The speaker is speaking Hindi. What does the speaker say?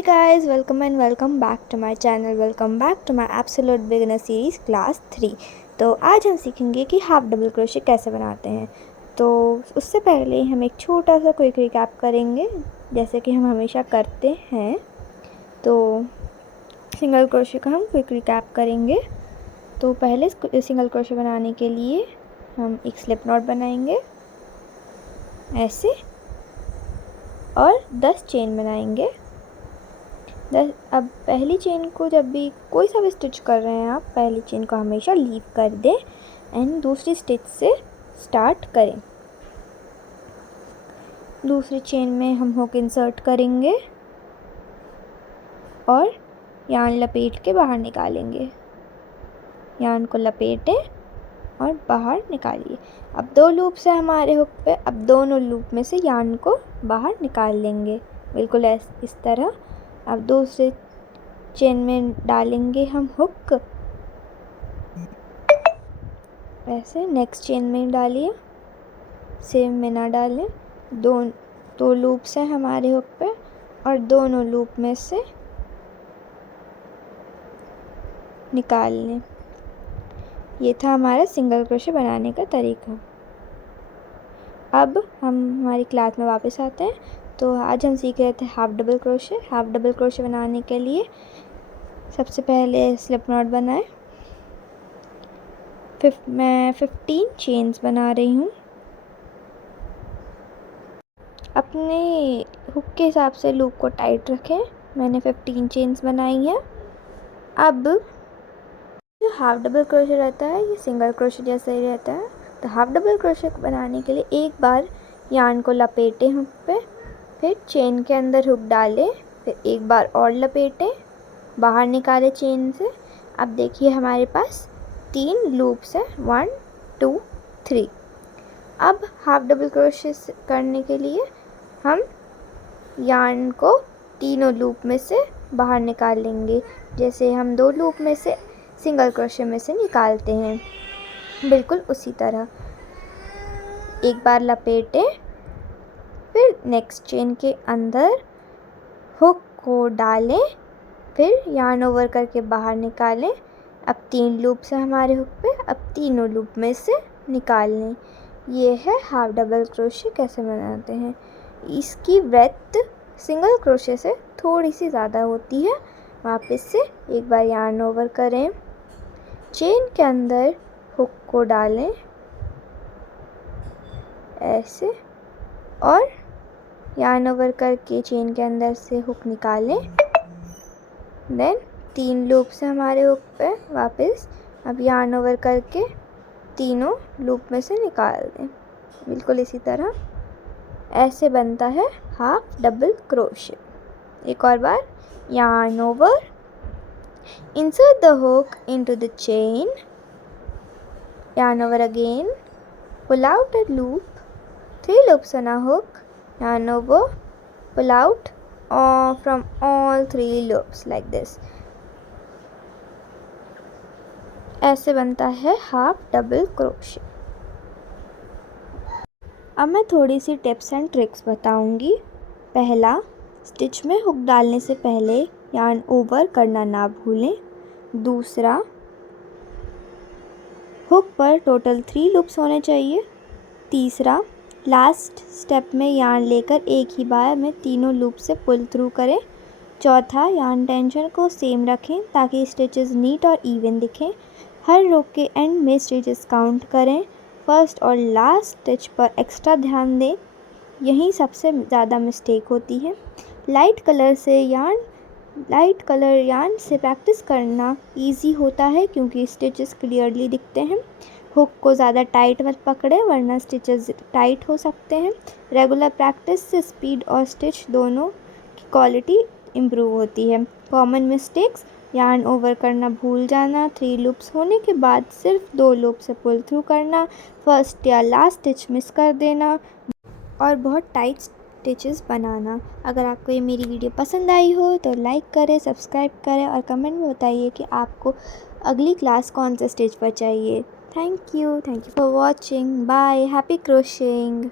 Hey guys, welcome back to my channel. Welcome back to my Absolute Beginner Series Class 3. तो आज हम सीखेंगे कि हाफ डबल क्रोशे कैसे बनाते हैं। तो उससे पहले हम एक छोटा सा क्विक रिकैप करेंगे जैसे कि हम हमेशा करते हैं। तो सिंगल क्रोशे का हम क्विक रिकैप करेंगे। तो पहले सिंगल क्रोशे बनाने के लिए हम एक स्लिप नॉट बनाएंगे ऐसे और 10 चेन बनाएंगे। अब पहली चेन को जब भी कोई सा भी स्टिच कर रहे हैं आप, पहली चेन को हमेशा लीव कर दें एंड दूसरी स्टिच से स्टार्ट करें। दूसरी चेन में हम हुक इंसर्ट करेंगे और यार्न लपेट के बाहर निकालेंगे। यार्न को लपेटें और बाहर निकालिए। अब 2 लूप्स है हमारे हुक पे। अब दोनों लूप में से यार्न को बाहर निकाल लेंगे बिल्कुल इस तरह। अब दूसरे चेन में डालेंगे हम हुक ऐसे। नेक्स्ट चेन में डालिए, सेम में ना डालें। दो लूप्स हैं हमारे हुक पे और दोनों लूप में से निकाल लें। ये था हमारा सिंगल क्रोशे बनाने का तरीका। अब हम हमारी क्लास में वापस आते हैं। तो आज हम सीख रहे थे half double crochet. Half double crochet बनाने के लिए सबसे पहले स्लिप नॉट बनाएं। मैं 15 चेन्स बना रही हूँ। अपने हुक के हिसाब से लूप को टाइट रखें। मैंने 15 चेन्स बनाई हैं। अब जो हाफ डबल क्रोशे रहता है ये सिंगल क्रोशे जैसा ही रहता है। तो हाफ डबल क्रोशे बनाने के लिए एक बार यार्न को लपेटें हुक पे, फिर चेन के अंदर हुक डालें, फिर एक बार और लपेटें, बाहर निकालें चेन से। अब देखिए हमारे पास 3 लूप्स हैं, 1 2 3। अब हाफ डबल क्रोशे करने के लिए हम यार्न को तीनों लूप में से बाहर निकाल लेंगे जैसे हम 2 लूप में से सिंगल क्रोशे में से निकालते हैं, बिल्कुल उसी तरह। एक बार लपेटें, फिर नेक्स्ट चेन के अंदर हुक को डालें, फिर यार्न ओवर करके बाहर निकालें। अब 3 लूप्स हैं हमारे हुक पे। अब तीनों लूप में से निकाल लें। ये है हाफ डबल क्रोशे कैसे बनाते हैं। इसकी ब्रेथ सिंगल क्रोशे से थोड़ी सी ज़्यादा होती है। वापस से एक बार यार्न ओवर करें, चेन के अंदर हुक को डालें ऐसे और यार्न ओवर करके चेन के अंदर से हुक निकालें। देन 3 लूप्स हैं हमारे हुक पे वापस। अब यार्न ओवर करके तीनों लूप में से निकाल दें, बिल्कुल इसी तरह। ऐसे बनता है हाफ डबल क्रोशे। एक और बार, yarn over, insert the hook into the chain, yarn over again, pull out a loop, 3 loops on a hook, yarn over, pull out from all 3 loops like this। ऐसे बनता है हाफ डबल क्रोशे। अब मैं थोड़ी सी टिप्स एंड ट्रिक्स बताऊंगी। पहला, स्टिच में हुक डालने से पहले यार्न ओवर करना ना भूलें। दूसरा, हुक पर टोटल 3 लूप्स होने चाहिए। तीसरा, लास्ट स्टेप में यार्न लेकर एक ही बार में तीनों लूप से पुल थ्रू करें। चौथा, यार्न टेंशन को सेम रखें ताकि स्टिचेस नीट और इवन दिखें। हर रो के एंड में स्टिचेस काउंट करें। फर्स्ट और लास्ट स्टिच पर एक्स्ट्रा ध्यान दें, यहीं सबसे ज़्यादा मिस्टेक होती है। लाइट कलर यार्न से प्रैक्टिस करना इजी होता है क्योंकि स्टिचेस क्लियरली दिखते हैं। हुक को ज़्यादा टाइट मत पकड़ें वरना स्टिचेस टाइट हो सकते हैं। रेगुलर प्रैक्टिस से स्पीड और स्टिच दोनों की क्वालिटी इम्प्रूव होती है। कॉमन मिस्टेक्स, यार्न ओवर करना भूल जाना, 3 लूप्स होने के बाद सिर्फ 2 लूप से पुल थ्रू करना, फर्स्ट या लास्ट स्टिच मिस कर देना और बहुत टाइट स्टिचेस बनाना। अगर आपको ये मेरी वीडियो पसंद आई हो तो लाइक करें, सब्सक्राइब करें और कमेंट में बताइए कि आपको अगली क्लास कौन से स्टिच पर चाहिए। Thank you for watching. Bye, happy crocheting.